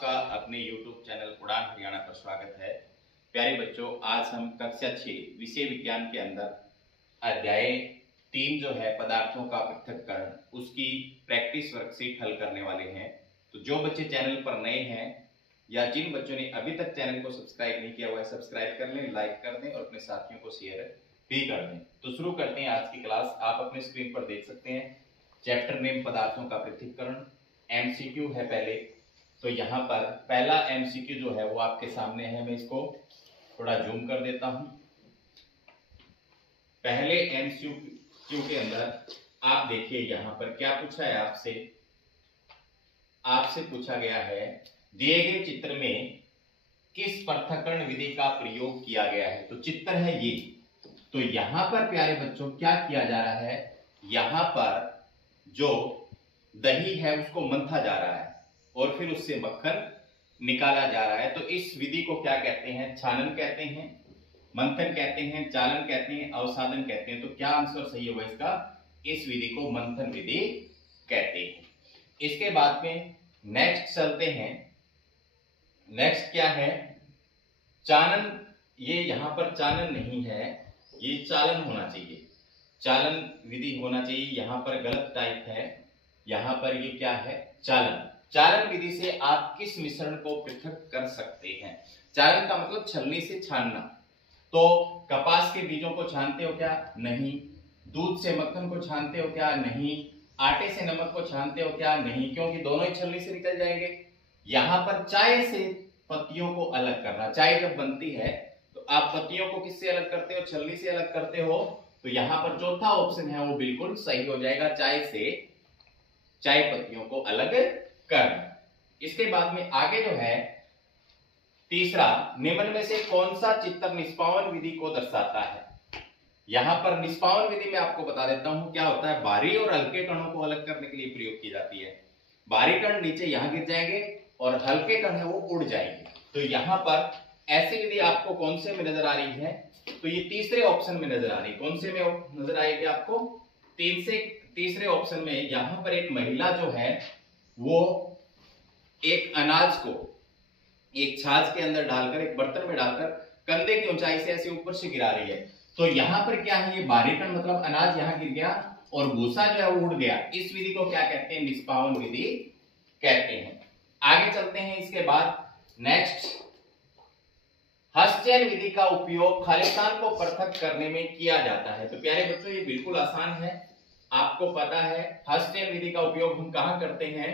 आपका अपने YouTube channel उड़ान हरियाणा पर स्वागत है। प्यारे बच्चों, आज हम कक्षा 6 विषय विज्ञान के अंदर अध्याय 3 जो है पदार्थों का पृथक्करण, उसकी प्रैक्टिस वर्कशीट हल करने वाले हैं। तो जो बच्चे चैनल पर नए हैं या जिन बच्चों ने अभी तक चैनल को सब्सक्राइब नहीं किया हुआ है, सब्सक्राइब कर लें, लाइक कर दें और अपने साथियों को शेयर भी कर दें। तो शुरू करते हैं आज की क्लास। आप अपने स्क्रीन पर देख सकते हैं चैप्टर नेम पदार्थों का पृथक्करण। एमसीक्यू है पहले, तो यहाँ पर पहला एमसीक्यू जो है वो आपके सामने है। मैं इसको थोड़ा जूम कर देता हूं। पहले एमसीक्यू के अंदर आप देखिए यहाँ पर क्या पूछा है आपसे पूछा गया है, दिए गए चित्र में किस पृथक्करण विधि का प्रयोग किया गया है। तो चित्र है ये। तो यहां पर प्यारे बच्चों क्या किया जा रहा है, यहां पर जो दही है उसको मंथा जा रहा है और फिर उससे मक्खन निकाला जा रहा है। तो इस विधि को क्या कहते हैं? छानन कहते हैं, मंथन कहते हैं, चालन कहते हैं, अवसादन कहते हैं। तो क्या आंसर सही होगा इसका? इस विधि को मंथन विधि कहते हैं। इसके बाद में नेक्स्ट चलते हैं। नेक्स्ट क्या है? चालन। ये यहां पर चालन नहीं है, ये चालन होना चाहिए, चालन विधि होना चाहिए। यहां पर गलत टाइप है, यहां पर ये क्या है? चालन। चालन विधि से आप किस मिश्रण को पृथक कर सकते हैं? चालन का मतलब छलनी से छानना। तो कपास के बीजों को छानते हो क्या? नहीं। दूध से मक्खन को छानते हो क्या? नहीं। आटे से नमक को छानते हो क्या? नहीं, क्योंकि दोनों ही छलनी से निकल जाएंगे। यहां पर चाय से पत्तियों को अलग करना। चाय जब बनती है तो आप पत्तियों को किससे अलग करते हो? छलनी से अलग करते हो। तो यहां पर चौथा ऑप्शन है वो बिल्कुल सही हो जाएगा, चाय से चाय पत्तियों को अलग करना। इसके बाद में आगे जो है तीसरा, निम्न में से कौन सा चित्र निष्पावन विधि को दर्शाता है? यहां पर निष्पावन विधि में आपको बता देता हूं क्या होता है। भारी और हल्के कणों को अलग करने के लिए प्रयोग की जाती है। भारी कण नीचे यहां गिर जाएंगे और हल्के कण है वो उड़ जाएंगे। तो यहां पर ऐसी विधि आपको कौन से में नजर आ रही है? तो ये तीसरे ऑप्शन में नजर आ रही है। कौन से में नजर आएगी आपको? तीसरे ऑप्शन में। यहां पर एक महिला जो है वो एक अनाज को एक छाछ के अंदर डालकर, एक बर्तन में डालकर कंधे की ऊंचाई से ऐसे ऊपर से गिरा रही है। तो यहां पर क्या है? ये भारी कण मतलब अनाज यहां गिर गया और भूसा जो है वो उड़ गया। इस विधि को क्या कहते हैं? निष्पावन विधि कहते हैं। आगे चलते हैं। इसके बाद नेक्स्ट, हस्तचयन विधि का उपयोग खालिस्तान को पृथक करने में किया जाता है। तो प्यारे बच्चों ये बिल्कुल आसान है, आपको पता है। हस्तचयन विधि का उपयोग हम कहां करते हैं?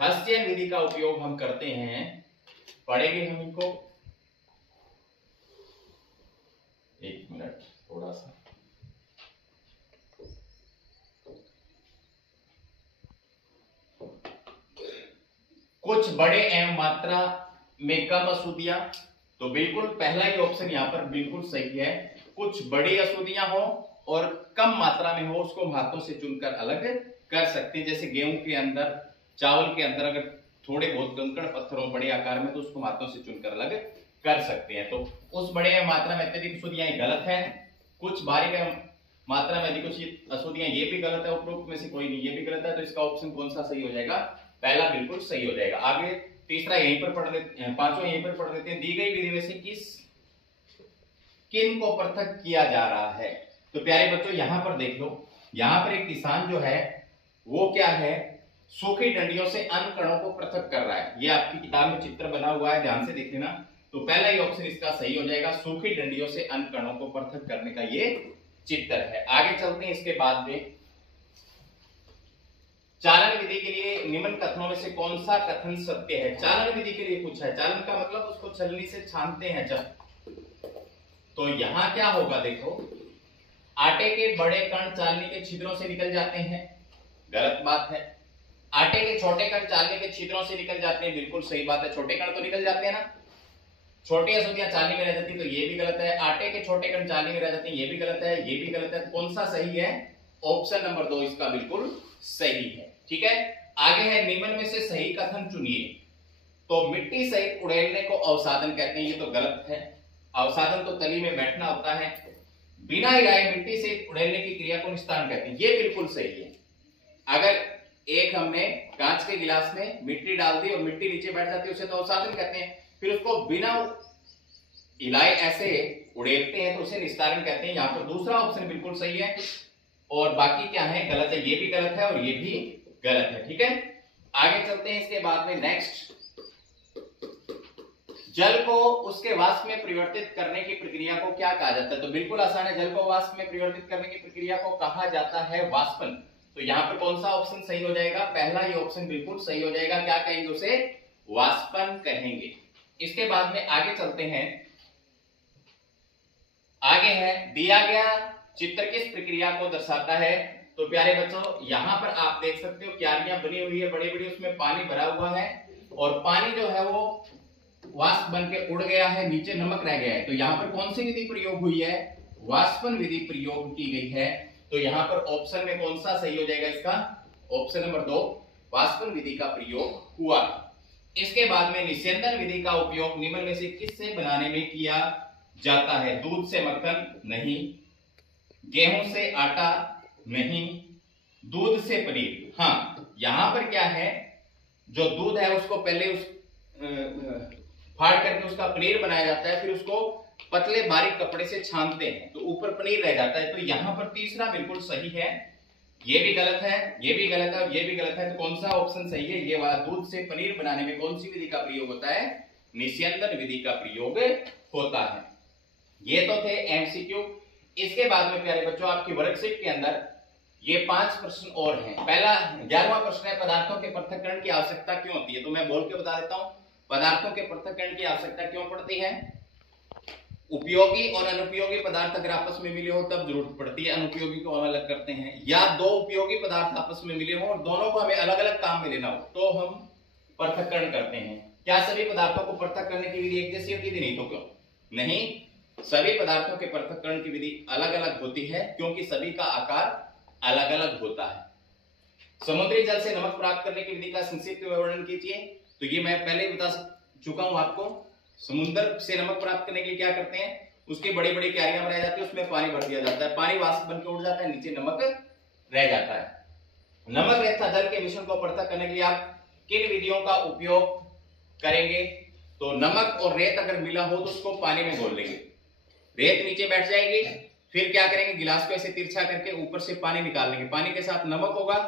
हस्तचयन विधि का उपयोग हम करते हैं, पढ़ेंगे हम इनको। एक मिनट थोड़ा सा। कुछ बड़े एवं मात्रा में कम अशुद्धियां। तो बिल्कुल पहला ही ऑप्शन यहां पर बिल्कुल सही है। कुछ बड़ी अशुद्धियां हो और कम मात्रा में हो, उसको हाथों से चुनकर अलग कर सकते हैं। जैसे गेहूं के अंदर, चावल के अंदर अगर थोड़े बहुत कंकड़ पत्थर हो बड़े आकार में, तो उसको हाथों से चुनकर अलग कर सकते हैं। तो उस बड़े मात्रा में अत्यधिक अशुद्धियां गलत है। कुछ भारी मात्रा में अधिक अशुद्धियां ये भी गलत है। उपरोक्त में से कोई नहीं, ये भी गलत है। तो इसका ऑप्शन कौन सा सही हो जाएगा? पहला बिल्कुल सही हो जाएगा। आगे तीसरा यहीं पर पढ़ लेते हैं, पांचवा यहीं पर पढ़ लेते हैं। दी गई विधि में से किन को पृथक किया जा रहा है? तो प्यारे बच्चों यहां पर देख लो, यहां पर एक किसान जो है वो क्या है? सूखी डंडियों से अन्न कणों को पृथक कर रहा है। ये आपकी किताब में चित्र बना हुआ है, ध्यान से देख लेना। तो पहला ही ऑप्शन इसका सही हो जाएगा, सूखी डंडियों से अन्न कणों को पृथक करने का ये चित्र है। आगे चलते हैं। इसके बाद में चालन विधि के लिए निम्न कथनों में से कौन सा कथन सत्य है? चालन विधि के लिए पूछा है। चालन का मतलब उसको छलनी से छानते हैं जब। तो यहां क्या होगा? देखो, आटे के बड़े कण चालनी के छिद्रों से निकल जाते हैं, गलत बात है। आटे के छोटे कण चालनी के छिद्रों से निकल जाते हैं, बिल्कुल सही बात है। छोटे कण तो निकल जाते हैं ना, छोटी अशुद्धियां चालनी में रह जाती है, तो ये भी गलत है। आटे के छोटे कण चालनी में रह जाते हैं, ये भी गलत है, ये भी गलत है। तो कौन सा सही है? ऑप्शन नंबर 2 इसका बिल्कुल सही है। ठीक है। आगे है, निम्न में से सही कथन चुनिए। तो मिट्टी सहित उड़ेलने को अवसादन कहते हैं, ये तो गलत है। अवसादन तो तली में बैठना होता है। बिना हिलाए मिट्टी से उड़ेलने की क्रिया को निस्तारण कहते हैं, ये बिल्कुल सही है। अगर एक हमने कांच के गिलास में मिट्टी डाल दी और मिट्टी नीचे बैठ जाती है, उसे तो अवसादन कहते हैं। फिर उसको बिना हिलाए ऐसे उड़ेलते हैं तो उसे निस्तारण कहते हैं। यहाँ पर दूसरा ऑप्शन बिल्कुल सही है और बाकी क्या है, गलत है। ये भी गलत है और ये भी गलत है। ठीक है, आगे चलते हैं। इसके बाद में नेक्स्ट, जल को उसके वाष्प में परिवर्तित करने की प्रक्रिया को क्या कहा जाता है? तो बिल्कुल आसान है, जल को वाष्प में परिवर्तित करने की प्रक्रिया को कहा जाता है वाष्पन। तो यहां पर कौन सा ऑप्शन सही हो जाएगा? पहला ही ऑप्शन बिल्कुल सही हो जाएगा। क्या कहेंगे उसे? वाष्पन कहेंगे। इसके बाद में आगे चलते हैं। आगे है, दिया गया चित्र किस प्रक्रिया को दर्शाता है? तो प्यारे बच्चों, यहां पर आप देख सकते हो क्यारियां बनी हुई है बड़ी बड़ी, उसमें पानी भरा हुआ है और पानी जो है वो वाष्प बन के उड़ गया है, नीचे नमक रह गया है। तो यहाँ पर कौन सी विधि प्रयोग हुई है? वाष्पन विधि प्रयोग की गई है। तो यहाँ पर ऑप्शन में कौन सा सही हो जाएगा इसका? ऑप्शन नंबर 2, वाष्पन विधि का प्रयोग हुआ। इसके बाद में निस्यंदन विधि का उपयोग निम्न में से किससे बनाने में किया जाता है? दूध से मक्खन नहीं, गेहूं से आटा नहीं, दूध से पनीर। हाँ, यहां पर क्या है, जो दूध है उसको पहले उस फाड़ करके उसका पनीर बनाया जाता है, फिर उसको पतले बारीक कपड़े से छानते हैं तो ऊपर पनीर रह जाता है। तो यहां पर तीसरा बिल्कुल सही है, ये भी गलत है, ये भी गलत है और ये भी गलत है। तो कौन सा ऑप्शन सही है? ये वाला, दूध से पनीर बनाने में कौन सी विधि का प्रयोग होता है? निस्यंदन विधि का प्रयोग होता है। ये तो थे एमसीक्यू। इसके बाद में प्यारे बच्चों, आपकी वर्कशीट के अंदर ये 5 प्रश्न और हैं। पहला 11वां प्रश्न है, पदार्थों के पृथक्करण की आवश्यकता क्यों होती है? तो मैं बोल के बता देता हूं, पदार्थों के पृथक्करण की आवश्यकता क्यों पड़ती है? उपयोगी और अनुपयोगी पदार्थ अगर आपस में मिले हो तब जरूरत पड़ती है, अनुपयोगी को अलग करते हैं। या दो उपयोगी पदार्थ आपस में मिले हो और दोनों को हमें अलग अलग काम में लेना हो तो हम पृथक्करण करते हैं। क्या सभी पदार्थों को पृथक करने की विधि एक जैसी होती थी? नहीं तो क्यों नहीं, सभी पदार्थों के पृथक्करण की विधि अलग अलग होती है क्योंकि सभी का आकार अलग अलग होता है। समुद्री जल से नमक प्राप्त करने की विधि का संक्षिप्त वर्णन कीजिए। तो ये मैं पहले ही बता चुका हूं आपको। समुद्र से नमक प्राप्त करने के लिए क्या करते हैं, उसकी बड़ी बड़ी क्यारियां बनाई जाती है, उसमें पानी भर दिया जाता है, पानी वाष्प बन के उड़ जाता है, नीचे नमक रह जाता है। नमक रेत जल के मिश्रण को पृथक करने के लिए आप किन विधियों का उपयोग करेंगे? तो नमक और रेत अगर मिला हो तो उसको पानी में घोल लेंगे, रेत नीचे बैठ जाएगी, फिर क्या करेंगे, गिलास को ऐसे तिरछा करके ऊपर से पानी निकाल लेंगे, पानी के साथ नमक होगा,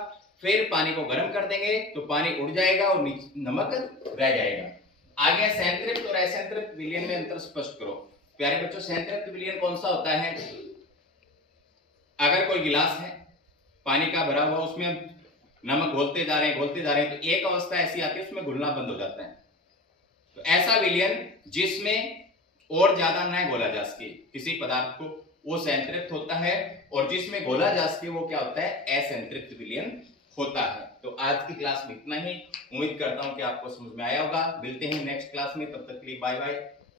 फिर पानी को गर्म कर देंगे तो पानी उड़ जाएगा और नमक रह जाएगा। आगे संतृप्त और असंतृप्त विलयन में अंतर स्पष्ट करो। प्यारे बच्चों, संतृप्त विलयन कौन सा होता है? अगर कोई गिलास है पानी का भरा हुआ, उसमें नमक घोलते जा रहे हैं तो एक अवस्था ऐसी आती है उसमें घुलना बंद हो जाता है। तो ऐसा विलयन जिसमें और ज्यादा न घोला जा सके किसी पदार्थ को, वो संतृप्त होता है, और जिसमें घोला जा सके वो क्या होता है? असंतृप्त विलयन होता है। तो आज की क्लास में इतना ही। उम्मीद करता हूं कि आपको समझ में आया होगा। मिलते हैं नेक्स्ट क्लास में, तब तक के लिए बाय बाय।